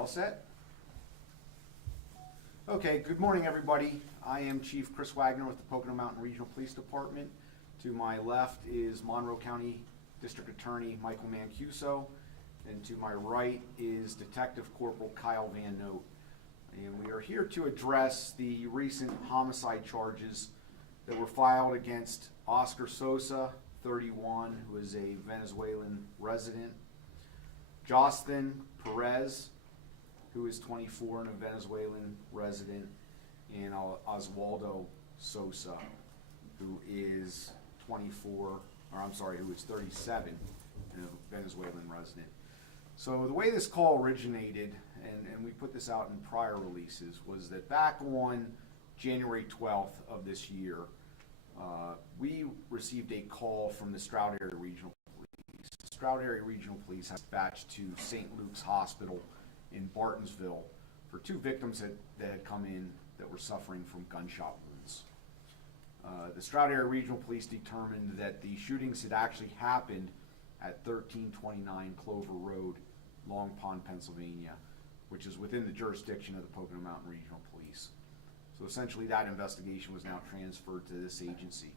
all set? Okay, good morning, everybody. I am Chief Chris Wagner with the Pocono Mountain Regional Police Department. To my left is Monroe County District Attorney Michael Mancuso, and to my right is Detective Corporal Kyle Van Note. And we are here to address the recent homicide charges that were filed against Oscar Sosa, 31, who is a Venezuelan resident, Jostin Perez, who is 24 and a Venezuelan resident, and Oswaldo Sosa, who is 37 and a Venezuelan resident. So the way this call originated, and we put this out in prior releases, was that back on January 12th of this year, we received a call from the Stroud Area Regional Police. The Stroud Area Regional Police has dispatched to St. Luke's Hospital in Bartonsville for two victims that had come in that were suffering from gunshot wounds. The Stroud Area Regional Police determined that the shootings had actually happened at 1329 Clover Road, Long Pond, Pennsylvania, which is within the jurisdiction of the Pocono Mountain Regional Police. So essentially that investigation was now transferred to this agency.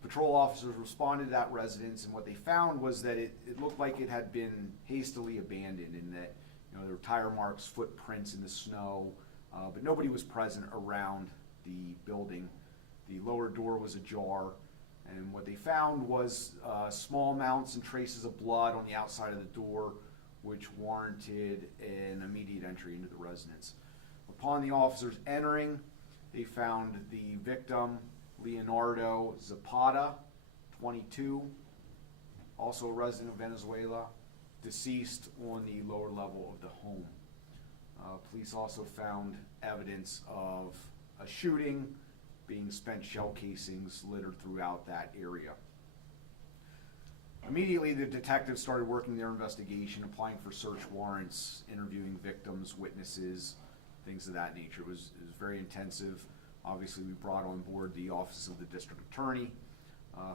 Patrol officers responded to that residence, and what they found was that it looked like it had been hastily abandoned, in that there were tire marks, footprints in the snow, but nobody was present around the building. The lower door was ajar, and what they found was small amounts and traces of blood on the outside of the door, which warranted an immediate entry into the residence. Upon the officers entering, they found the victim, Leonardo Zapata, 22, also a resident of Venezuela, deceased on the lower level of the home. Police also found evidence of a shooting, being spent shell casings littered throughout that area. Immediately, the detectives started working their investigation, applying for search warrants, interviewing victims, witnesses, things of that nature. It was very intensive. Obviously, we brought on board the Office of the District Attorney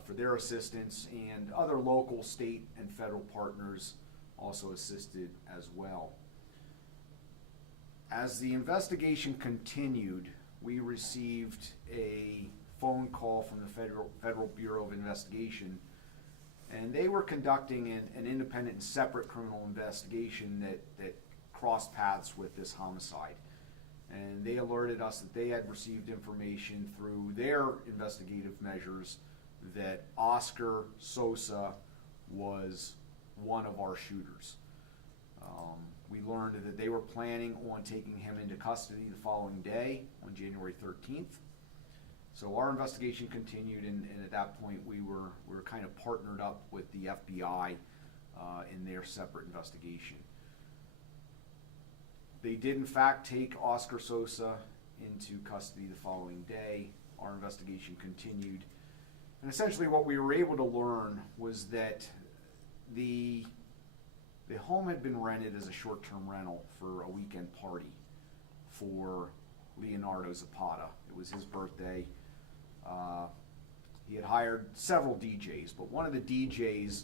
for their assistance, and other local, state, and federal partners also assisted as well. As the investigation continued, we received a phone call from the Federal Bureau of Investigation, and they were conducting an independent and separate criminal investigation that crossed paths with this homicide. And they alerted us that they had received information through their investigative measures that Oscar Sosa was one of our shooters. We learned that they were planning on taking him into custody the following day, on January 13th. So our investigation continued, and at that point we were kind of partnered up with the FBI in their separate investigation. They did in fact take Oscar Sosa into custody the following day. Our investigation continued, and essentially what we were able to learn was that the home had been rented as a short-term rental for a weekend party for Leonardo Zapata. It was his birthday. He had hired several DJs, but one of the DJs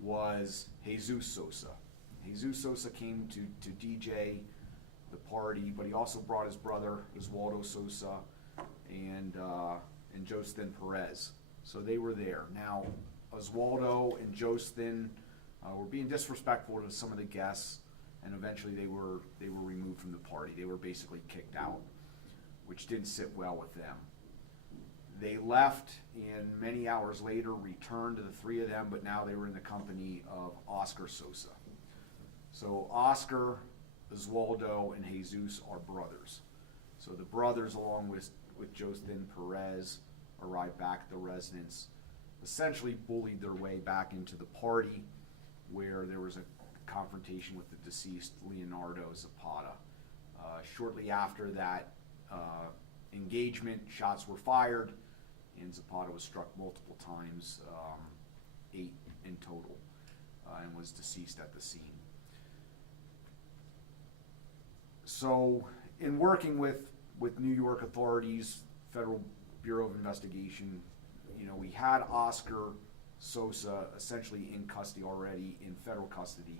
was Jesus Sosa. Jesus Sosa came to DJ the party, but he also brought his brother Oswaldo Sosa and Jostin Perez. So they were there. Now, Oswaldo and Jostin were being disrespectful to some of the guests, and eventually they were removed from the party. They were basically kicked out, which didn't sit well with them. They left, and many hours later returned to the three of them, but now they were in the company of Oscar Sosa. So Oscar, Oswaldo, and Jesus are brothers. So the brothers, along with Jostin Perez, arrived back at the residence, essentially bullied their way back into the party, where there was a confrontation with the deceased Leonardo Zapata. Shortly after that engagement, shots were fired, and Zapata was struck multiple times, 8 in total, and was deceased at the scene. So in working with New York authorities, Federal Bureau of Investigation, we had Oscar Sosa essentially in custody already, in federal custody.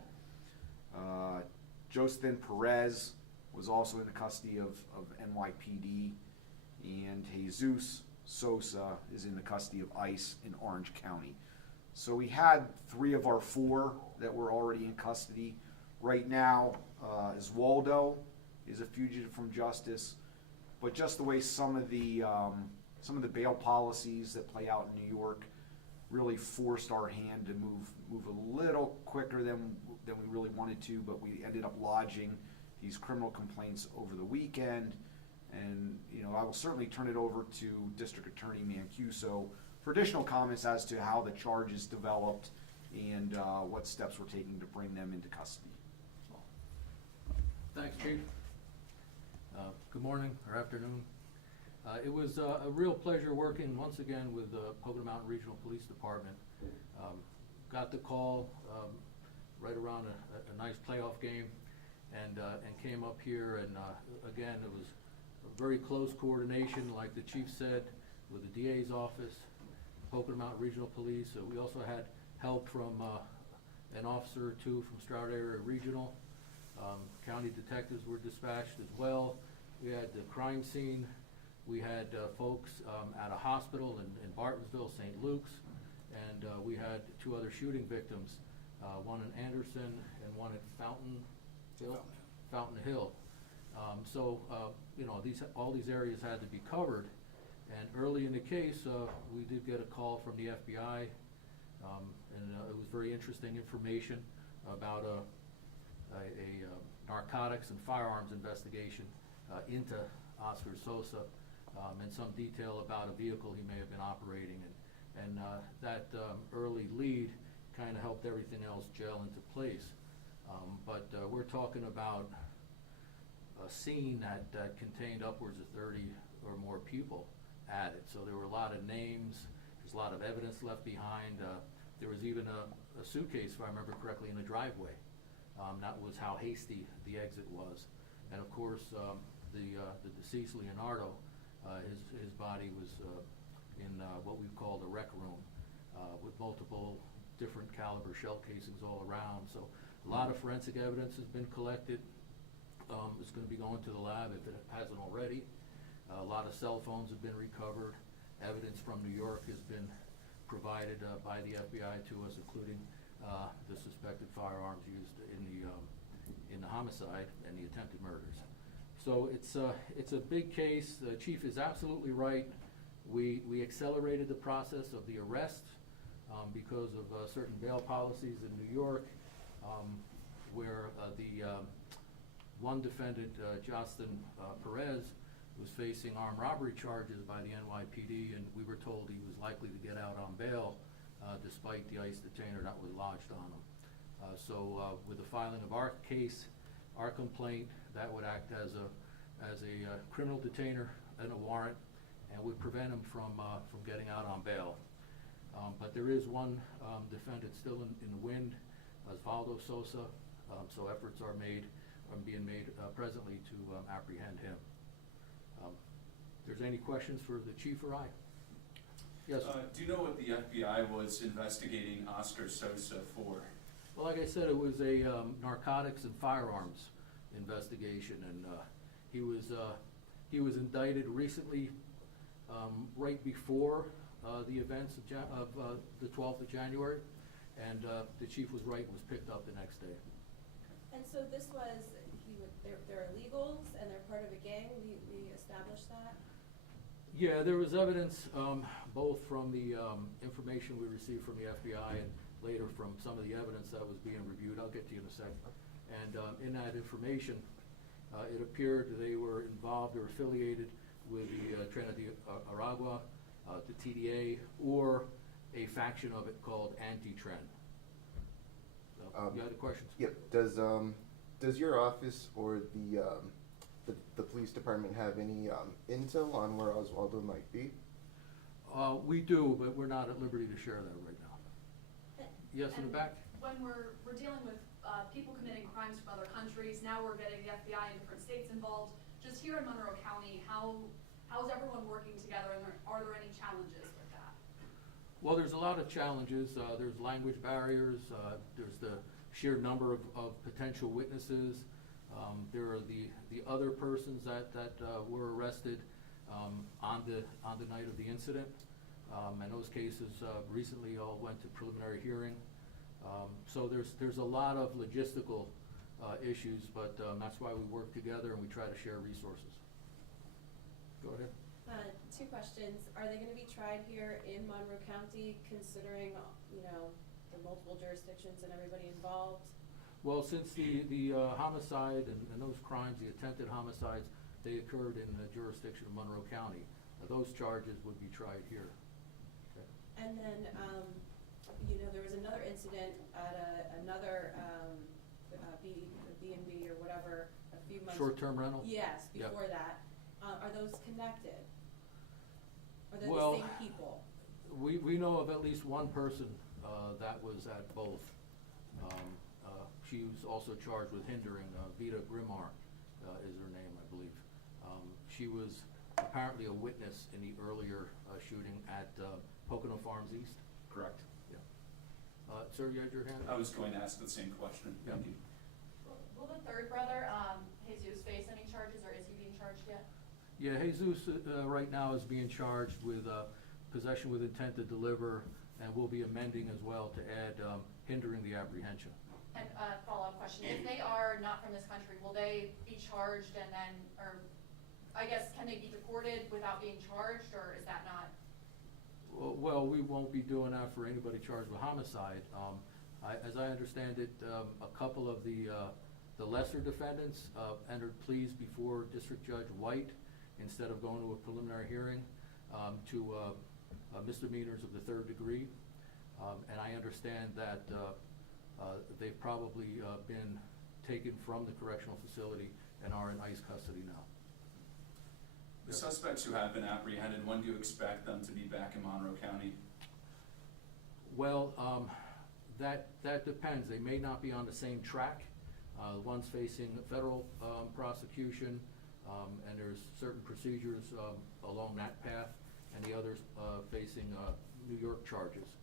Jostin Perez was also in the custody of NYPD, and Jesus Sosa is in the custody of ICE in Orange County. So we had 3 of our 4 that were already in custody. Right now, Oswaldo is a fugitive from justice, but just the way some of the bail policies that play out in New York really forced our hand to move a little quicker than we really wanted to, but we ended up lodging these criminal complaints over the weekend. And I will certainly turn it over to District Attorney Mancuso for additional comments as to how the charges developed and what steps we're taking to bring them into custody. Thanks, Chief. Good morning or afternoon. It was a real pleasure working once again with the Pocono Mountain Regional Police Department. Got the call right around a nice playoff game, and came up here, and again, it was a very close coordination, like the Chief said, with the DA's office, Pocono Mountain Regional Police. We also had help from an officer or 2 from Stroud Area Regional. County detectives were dispatched as well. We had the crime scene. We had folks at a hospital in Bartonsville, St. Luke's, and we had 2 other shooting victims, one in Anderson and one at Fountain Hill. All these areas had to be covered. And early in the case, we did get a call from the FBI, and it was very interesting information about a narcotics and firearms investigation into Oscar Sosa, and some detail about a vehicle he may have been operating. And that early lead kind of helped everything else gel into place. But we're talking about a scene that contained upwards of 30 or more people at it. So there were a lot of names, there's a lot of evidence left behind. There was even a suitcase, if I remember correctly, in the driveway. That was how hasty the exit was. And of course, the deceased Leonardo, his body was in what we call the rec room, with multiple different caliber shell casings all around. So a lot of forensic evidence has been collected. It's going to be going to the lab if it hasn't already. A lot of cell phones have been recovered. Evidence from New York has been provided by the FBI to us, including the suspected firearms used in the homicide and the attempted murders. So it's a big case. The Chief is absolutely right. We accelerated the process of the arrest because of certain bail policies in New York, where the one defendant, Jostin Perez, was facing armed robbery charges by the NYPD, and we were told he was likely to get out on bail despite the ICE detainer that was lodged on him. So with the filing of our case, our complaint, that would act as a criminal detainer and a warrant, and would prevent him from getting out on bail. But there is one defendant still in the wind, Osvaldo Sosa. So efforts are being made presently to apprehend him. If there's any questions for the Chief or I? Yes. Do you know what the FBI was investigating Oscar Sosa for? Well, like I said, it was a narcotics and firearms investigation, and he was indicted recently, right before the events of the 12th of January, and the Chief was right and was picked up the next day. And so this was, they're illegals and they're part of a gang, we established that? Yeah, there was evidence, both from the information we received from the FBI and later from some of the evidence that was being reviewed. I'll get to you in a second. And in that information, it appeared they were involved or affiliated with the Trinidad Aragua, the TDA, or a faction of it called Anti-Tren. So, you had questions? Yep. Does your office or the police department have any intel on where Osvaldo might be? We do, but we're not at liberty to share that right now. Yes, in the back? When we're dealing with people committing crimes from other countries, now we're getting the FBI in different states involved. Just here in Monroe County, how's everyone working together, and are there any challenges with that? Well, there's a lot of challenges. There's language barriers. There's the sheer number of potential witnesses. There are the other persons that were arrested on the night of the incident. And those cases recently all went to preliminary hearing. So there's a lot of logistical issues, but that's why we work together and we try to share resources. Go ahead. Two questions. Are they gonna be tried here in Monroe County, considering, you know, the multiple jurisdictions and everybody involved? Well, since the homicide and those crimes, the attempted homicides, they occurred in the jurisdiction of Monroe County, those charges would be tried here. Okay. And then, you know, there was another incident at another, B&B or whatever, a few months. Short-term rental? Yes, Yep. before that. Are those connected? Are they Well, the same people? We know of at least one person that was at both. She was also charged with hindering, Vita Grimar is her name, I believe. She was apparently a witness in the earlier shooting at Pocono Farms East. Correct. Yeah. Sir, you had your hand? I was going to ask the same question. Thank you. Will the third brother, Jesus, face any charges, or is he being charged yet? Yeah, Jesus right now is being charged with possession with intent to deliver, and we'll be amending as well to add hindering the apprehension. And follow-up question, if they are not from this country, will they be charged and then, or, I guess, can they be deported without being charged, or is that not? Well, we won't be doing that for anybody charged with homicide. As I understand it, a couple of the lesser defendants entered pleas before District Judge White instead of going to a preliminary hearing to misdemeanors of the third degree. And I understand that they've probably been taken from the correctional facility and are in ICE custody now. The suspects who have been apprehended, when do you expect them to be back in Monroe County? Well, that depends. They may not be on the same track. One's facing federal prosecution, and there's certain procedures along that path, and the other's facing New York charges,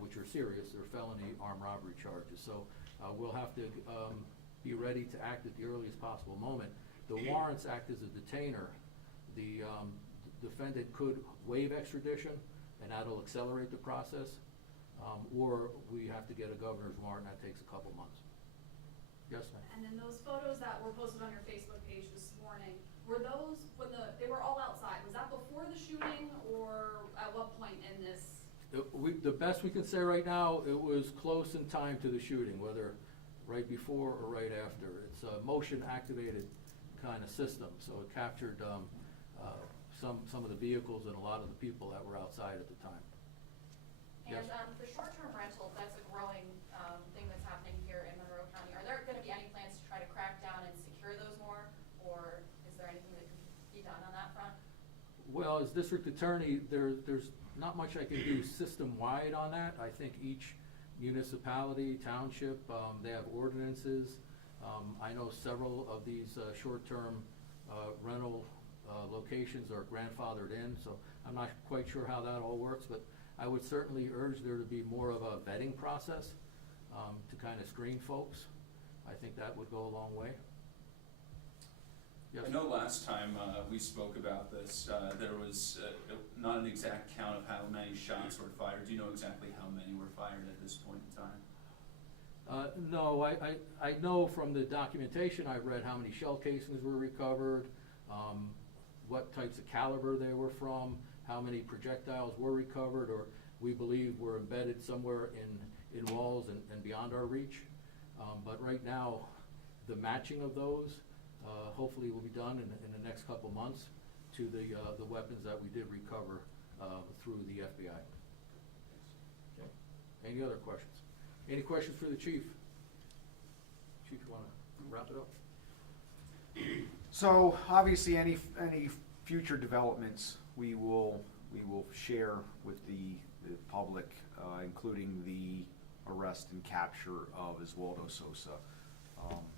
which are serious. They're felony armed robbery charges. So we'll have to be ready to act at the earliest possible moment. The warrants act as a detainer. The defendant could waive extradition, and that'll accelerate the process, or we have to get a governor's warrant, and that takes a couple months. Yes, ma'am? And then those photos that were posted on your Facebook page this morning, were those, when they were all outside, was that before the shooting, or at what point in this? The best we can say right now, it was close in time to the shooting, whether right before or right after. It's a motion-activated kind of system, so it captured some of the vehicles and a lot of the people that were outside at the time. And Yes. the short-term rental, that's a growing thing that's happening here in Monroe County. Are there gonna be any plans to try to crack down and secure those more, or is there anything that can be done on that front? Well, as district attorney, there's not much I can do system-wide on that. I think each municipality, township, they have ordinances. I know several of these short-term rental locations are grandfathered in, so I'm not quite sure how that all works, but I would certainly urge there to be more of a vetting process to kind of screen folks. I think that would go a long way. Yes? I know last time we spoke about this, there was not an exact count of how many shots were fired. Do you know exactly how many were fired at this point in time? No, I know from the documentation I've read how many shell casings were recovered, what types of caliber they were from, how many projectiles were recovered or we believe were embedded somewhere in walls and beyond our reach. But right now, the matching of those hopefully will be done in the next couple months to the weapons that we did recover through the FBI. Okay. Any other questions? Any questions for the chief? Chief, you want to wrap it up? So obviously, any future developments we will share with the public, including the arrest and capture of Oswaldo Sosa.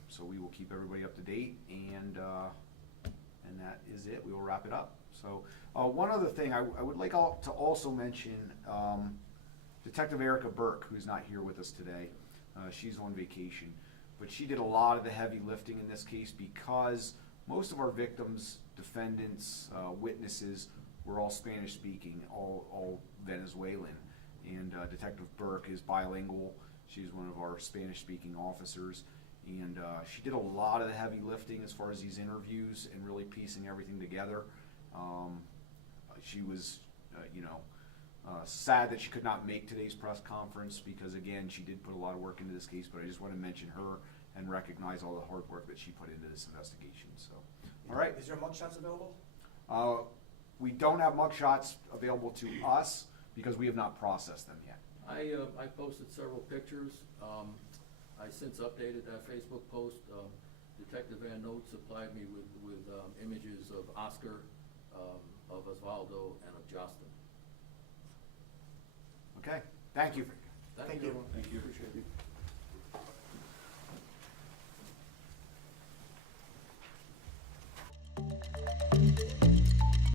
So we will keep everybody up to date, and that is it. We will wrap it up. So one other thing I would like to also mention, Detective Erica Burke, who's not here with us today. She's on vacation. but she did a lot of the heavy lifting in this case because most of our victims, defendants, witnesses were all Spanish speaking, all Venezuelan. And Detective Burke is bilingual. She's one of our Spanish speaking officers. And she did a lot of the heavy lifting as far as these interviews and really piecing everything together. She was, sad that she could not make today's press conference because, again, she did put a lot of work into this case, but I just want to mention her and recognize all the hard work that she put into this investigation. So, all right. Is there mugshots available? We don't have mugshots available to us because we have not processed them yet. I posted several pictures. I since updated that Facebook post. Detective Van Note supplied me with images of Oscar, of Osvaldo, and of Justin. Okay, thank you. Thank Thank you. you. Everyone. Thank you. Appreciate it.